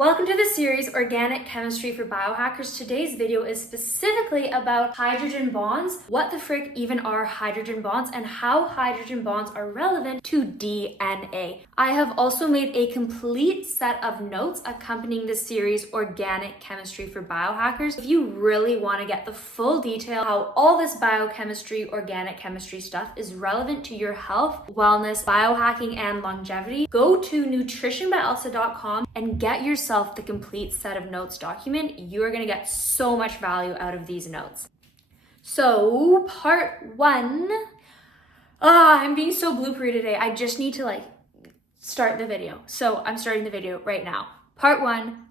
Welcome to the series Organic Chemistry for Biohackers. Today's video is specifically about hydrogen bonds, what the frick even are hydrogen bonds, and how hydrogen bonds are relevant to DNA. I have also made a complete set of notes accompanying the series Organic Chemistry for Biohackers. If you really want to get the full detail how all this biochemistry, organic chemistry stuff is relevant to your health, wellness, biohacking, and longevity, go to nutritionbyelsa.com and get yourself the complete set of notes document. You are going to get so much value out of these notes. So part one, I'm being so bloopery today. I just need to start the video. So I'm starting the video right now. Part one,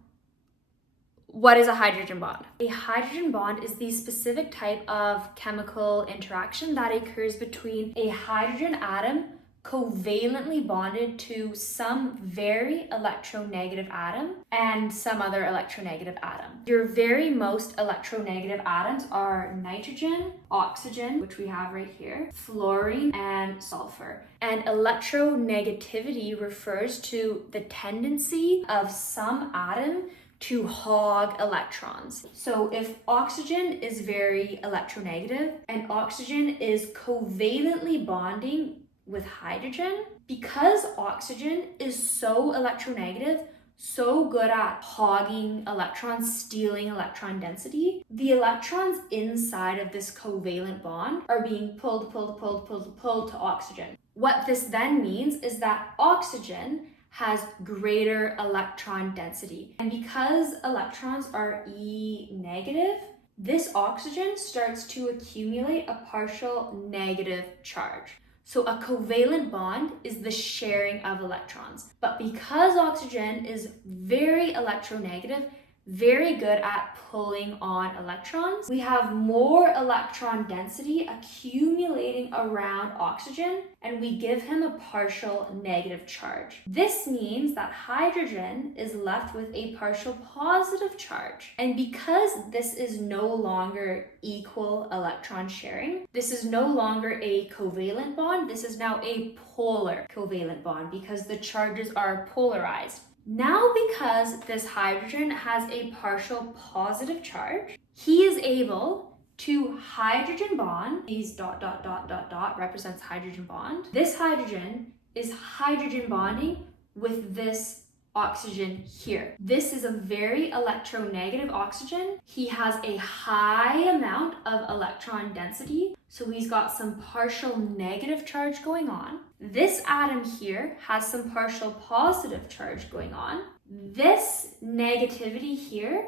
what is a hydrogen bond? A hydrogen bond is the specific type of chemical interaction that occurs between a hydrogen atom covalently bonded to some very electronegative atom and some other electronegative atom. Your very most electronegative atoms are nitrogen, oxygen, which we have right here, fluorine, and sulfur. And electronegativity refers to the tendency of some atom to hog electrons. So if oxygen is very electronegative and oxygen is covalently bonding with hydrogen, because oxygen is so electronegative, so good at hogging electrons, stealing electron density, the electrons inside of this covalent bond are being pulled to oxygen. What this then means is that oxygen has greater electron density. And because electrons are E negative, this oxygen starts to accumulate a partial negative charge. So a covalent bond is the sharing of electrons. But because oxygen is very electronegative, very good at pulling on electrons, we have more electron density accumulating around oxygen, and we give him a partial negative charge. This means that hydrogen is left with a partial positive charge. And because this is no longer equal electron sharing, this is no longer a covalent bond, this is now a polar covalent bond because the charges are polarized. Now, because this hydrogen has a partial positive charge, he is able to hydrogen bond. These ... represents hydrogen bond. This hydrogen is hydrogen bonding with this oxygen here. This is a very electronegative oxygen. He has a high amount of electron density, so he's got some partial negative charge going on. This atom here has some partial positive charge going on. This negativity here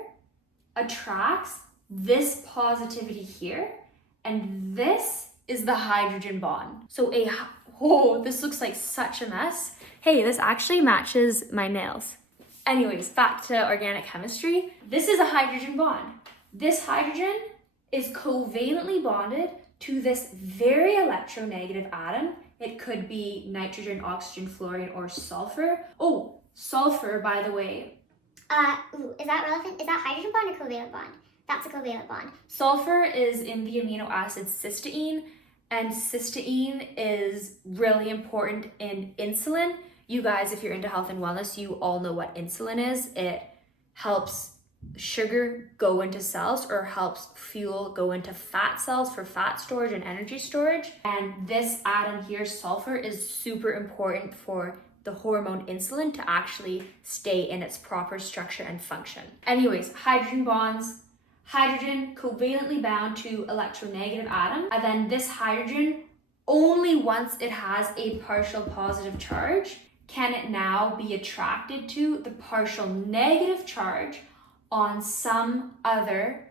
attracts this positivity here, and this is the hydrogen bond. So this looks like such a mess. Hey, this actually matches my nails. Anyways, back to organic chemistry. This is a hydrogen bond. This hydrogen is covalently bonded to this very electronegative atom. It could be nitrogen, oxygen, fluorine, or sulfur. Oh, sulfur, by the way. Is that relevant? Is that hydrogen bond or covalent bond? That's a covalent bond. Sulfur is in the amino acid cysteine, and cysteine is really important in insulin. You guys, if you're into health and wellness, you all know what insulin is. It helps sugar go into cells or helps fuel go into fat cells for fat storage and energy storage. And this atom here, sulfur, is super important for the hormone insulin to actually stay in its proper structure and function. Anyways, hydrogen bonds. Hydrogen covalently bound to electronegative atom, and then this hydrogen, only once it has a partial positive charge, can it now be attracted to the partial negative charge on some other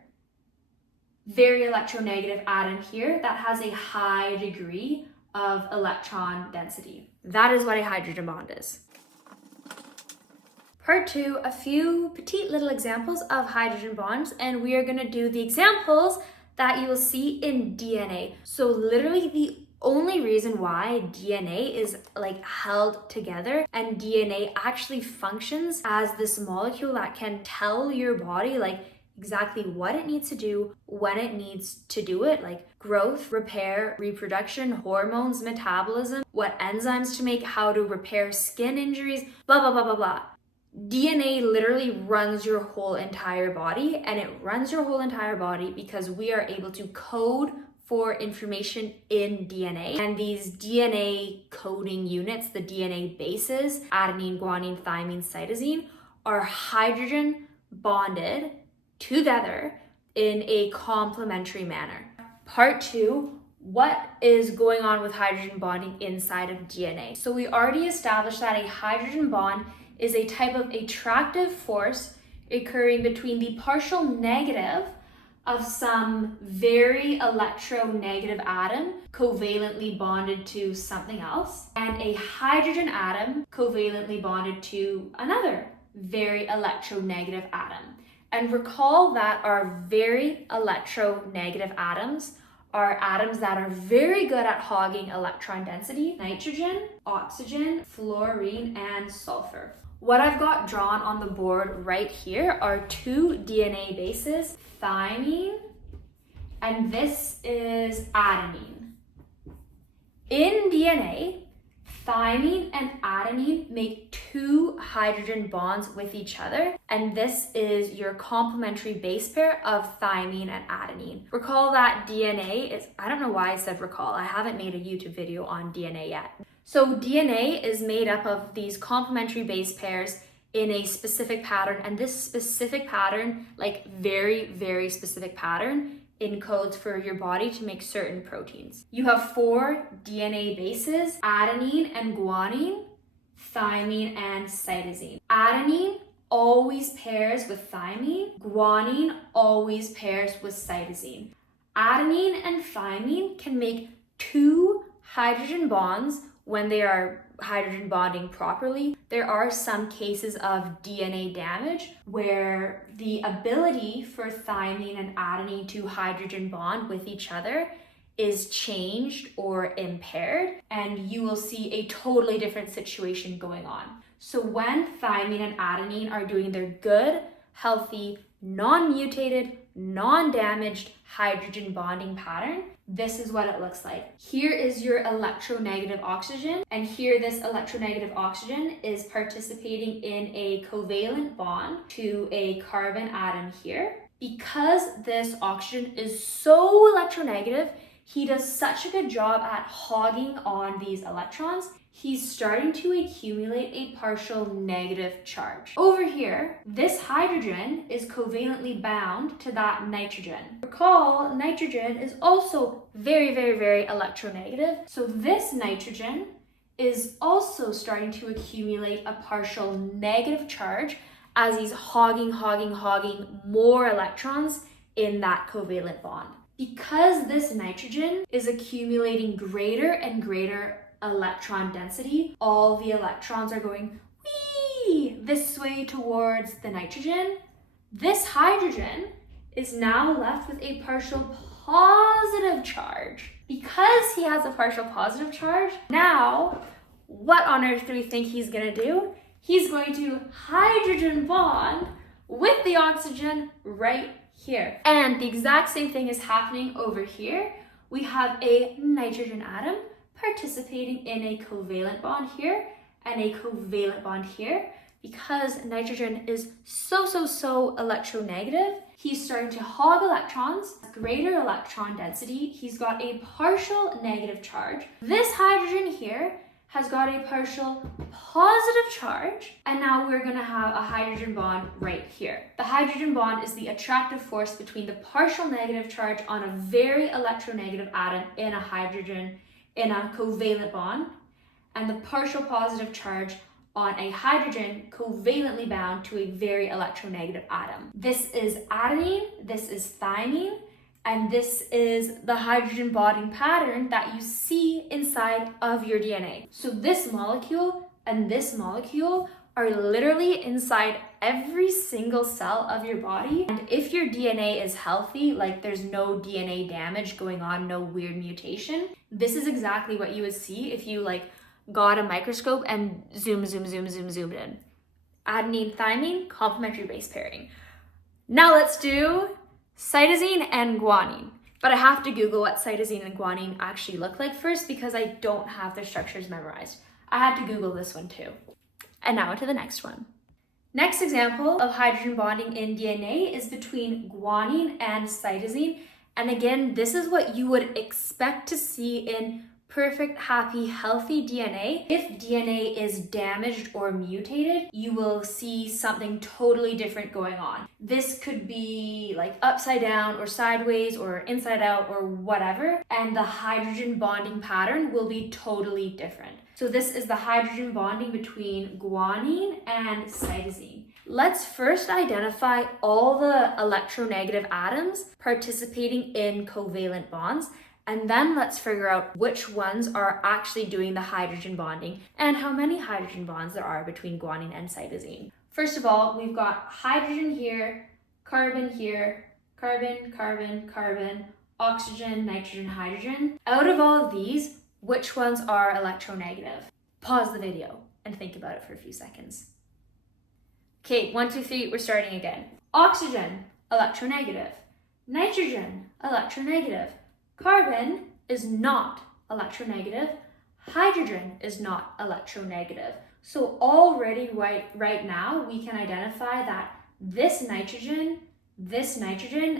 very electronegative atom here that has a high degree of electron density. That is what a hydrogen bond is. Part two, a few petite little examples of hydrogen bonds, and we are going to do the examples that you will see in DNA. So literally the only reason why DNA is held together and DNA actually functions as this molecule that can tell your body exactly what it needs to do, when it needs to do it, like growth, repair, reproduction, hormones, metabolism, what enzymes to make, how to repair skin injuries, blah, blah, blah, blah, blah. DNA literally runs your whole entire body, and it runs your whole entire body because we are able to code for information in DNA. And these DNA coding units, the DNA bases, adenine, guanine, thymine, cytosine, are hydrogen bonded together in a complementary manner. Part 2, what is going on with hydrogen bonding inside of DNA? So we already established that a hydrogen bond is a type of attractive force occurring between the partial negative of some very electronegative atom covalently bonded to something else, and a hydrogen atom covalently bonded to another very electronegative atom. And recall that our very electronegative atoms are atoms that are very good at hogging electron density: nitrogen, oxygen, fluorine, and sulfur. What I've got drawn on the board right here are 2 DNA bases, thymine, and this is adenine. In DNA, thymine and adenine make 2 hydrogen bonds with each other, and this is your complementary base pair of thymine and adenine. Recall that DNA is, I don't know why I said recall, I haven't made a YouTube video on DNA yet. So DNA is made up of these complementary base pairs in a specific pattern, and this specific pattern, like very, very specific pattern, encodes for your body to make certain proteins. You have 4 DNA bases: adenine and guanine, thymine and cytosine. Adenine always pairs with thymine, guanine always pairs with cytosine. Adenine and thymine can make 2 hydrogen bonds when they are hydrogen bonding properly. There are some cases of DNA damage where the ability for thymine and adenine to hydrogen bond with each other is changed or impaired, and you will see a totally different situation going on. So when thymine and adenine are doing their good, healthy, non-mutated, non-damaged hydrogen bonding pattern, this is what it looks like. Here is your electronegative oxygen, and here this electronegative oxygen is participating in a covalent bond to a carbon atom here. Because this oxygen is so electronegative, he does such a good job at hogging on these electrons, he's starting to accumulate a partial negative charge. Over here, this hydrogen is covalently bound to that nitrogen. Recall, nitrogen is also very, very, very electronegative. So this nitrogen is also starting to accumulate a partial negative charge as he's hogging more electrons in that covalent bond. Because this nitrogen is accumulating greater and greater electron density, all the electrons are going whee this way towards the nitrogen. This hydrogen is now left with a partial positive charge. Because he has a partial positive charge, now what on earth do we think he's gonna do? He's going to hydrogen bond with the oxygen right here. And the exact same thing is happening over here. We have a nitrogen atom participating in a covalent bond here and a covalent bond here. Because nitrogen is so electronegative, he's starting to hog electrons, greater electron density. He's got a partial negative charge. This hydrogen here has got a partial positive charge, and now we're gonna have a hydrogen bond right here. The hydrogen bond is the attractive force between the partial negative charge on a very electronegative atom in a hydrogen in a covalent bond, and the partial positive charge on a hydrogen covalently bound to a very electronegative atom. This is adenine, this is thymine, and this is the hydrogen bonding pattern that you see inside of your DNA. So this molecule and this molecule are literally inside every single cell of your body. And if your DNA is healthy, like there's no DNA damage going on, no weird mutation, this is exactly what you would see if you like got a microscope and zoomed in. Adenine, thymine, complementary base pairing. Now let's do cytosine and guanine. But I have to Google what cytosine and guanine actually look like first because I don't have their structures memorized. I had to Google this one too. And now to the next one. Next example of hydrogen bonding in DNA is between guanine and cytosine. And again, this is what you would expect to see in perfect, happy, healthy DNA. If DNA is damaged or mutated, you will see something totally different going on. This could be like upside down or sideways or inside out or whatever, and the hydrogen bonding pattern will be totally different. So this is the hydrogen bonding between guanine and cytosine. Let's first identify all the electronegative atoms participating in covalent bonds, and then let's figure out which ones are actually doing the hydrogen bonding and how many hydrogen bonds there are between guanine and cytosine. First of all, we've got hydrogen here, carbon, carbon, carbon, oxygen, nitrogen, hydrogen. Out of all of these, which ones are electronegative? Pause the video and think about it for a few seconds. Okay, 1, 2, 3, we're starting again. Oxygen, electronegative. Nitrogen, electronegative. Carbon is not electronegative. Hydrogen is not electronegative. So already right now, we can identify that this nitrogen,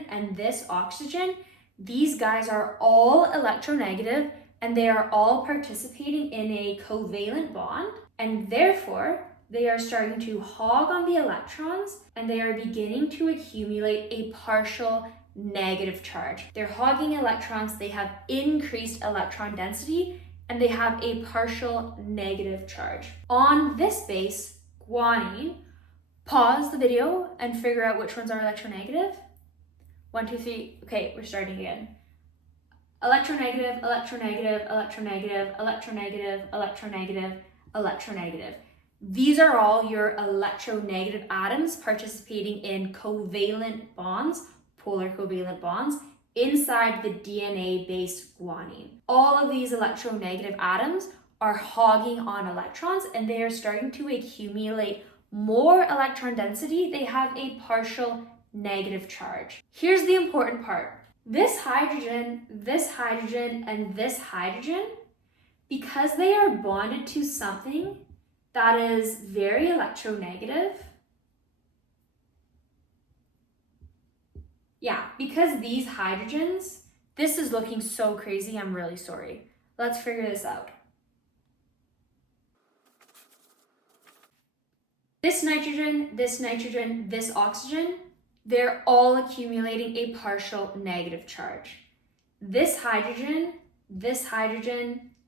and this oxygen, these guys are all electronegative, and they are all participating in a covalent bond, and therefore they are starting to hog on the electrons, and they are beginning to accumulate a partial negative charge. They're hogging electrons, they have increased electron density, and they have a partial negative charge. On this base, guanine, pause the video and figure out which ones are electronegative. 1, 2, 3, okay, we're starting again. Electronegative, electronegative, electronegative, electronegative, electronegative, electronegative. These are all your electronegative atoms participating in covalent bonds, polar covalent bonds, inside the DNA-based guanine. All of these electronegative atoms are hogging on electrons, and they are starting to accumulate more electron density. They have a partial negative charge. Here's the important part. This hydrogen, and this hydrogen, because they are bonded to something that is very electronegative, because these hydrogens, this is looking so crazy, I'm really sorry. Let's figure this out. This nitrogen, this oxygen, they're all accumulating a partial negative charge. This hydrogen,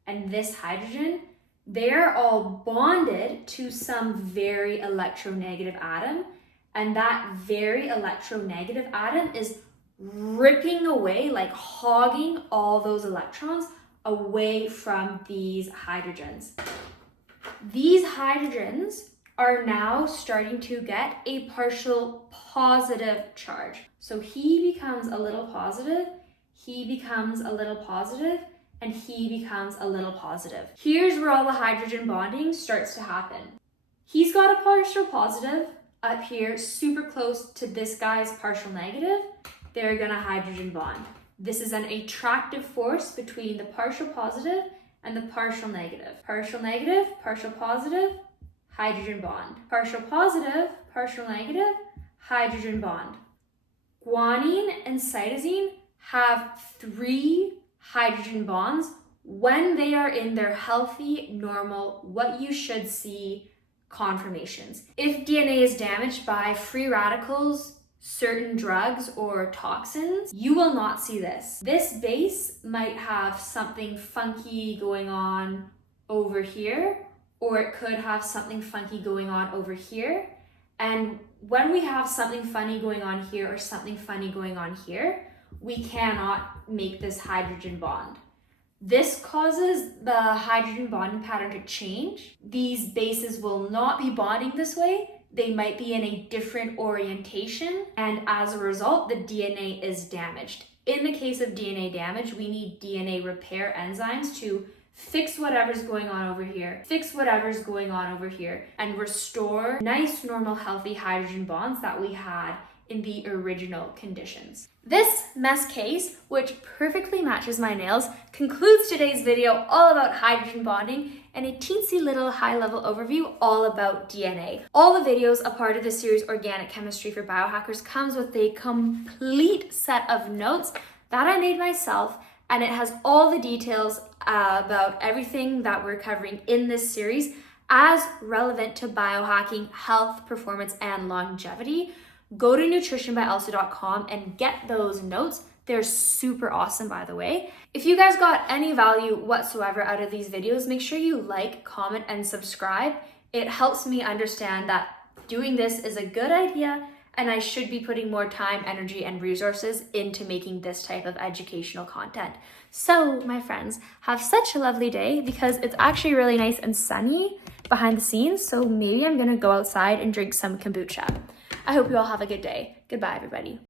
and this hydrogen, they're all bonded to some very electronegative atom, and that very electronegative atom is ripping away, like hogging all those electrons away from these hydrogens. These hydrogens are now starting to get a partial positive charge. So he becomes a little positive, he becomes a little positive, and he becomes a little positive. Here's where all the hydrogen bonding starts to happen. He's got a partial positive up here, super close to this guy's partial negative. They're gonna hydrogen bond. This is an attractive force between the partial positive and the partial negative. Partial negative, partial positive, hydrogen bond. Partial positive, partial negative, hydrogen bond. Guanine and cytosine have 3 hydrogen bonds when they are in their healthy, normal, what you should see conformations. If DNA is damaged by free radicals, certain drugs, or toxins, you will not see this. This base might have something funky going on over here, or it could have something funky going on over here. And when we have something funny going on here or something funny going on here, we cannot make this hydrogen bond. This causes the hydrogen bonding pattern to change. These bases will not be bonding this way. They might be in a different orientation, and as a result, the DNA is damaged. In the case of DNA damage, we need DNA repair enzymes to fix whatever's going on over here, and restore nice, normal, healthy hydrogen bonds that we had in the original conditions. This mess case, which perfectly matches my nails, concludes today's video all about hydrogen bonding. and a teensy little high-level overview all about DNA. All the videos a part of the series Organic Chemistry for Biohackers comes with a complete set of notes that I made myself, and it has all the details about everything that we're covering in this series as relevant to biohacking, health, performance, and longevity. Go to nutritionbyelsa.com and get those notes. They're super awesome, by the way. If you guys got any value whatsoever out of these videos, make sure you like, comment, and subscribe. It helps me understand that doing this is a good idea and I should be putting more time, energy, and resources into making this type of educational content. So, my friends, have such a lovely day because it's actually really nice and sunny behind the scenes, so maybe I'm gonna go outside and drink some kombucha. I hope you all have a good day. Goodbye, everybody.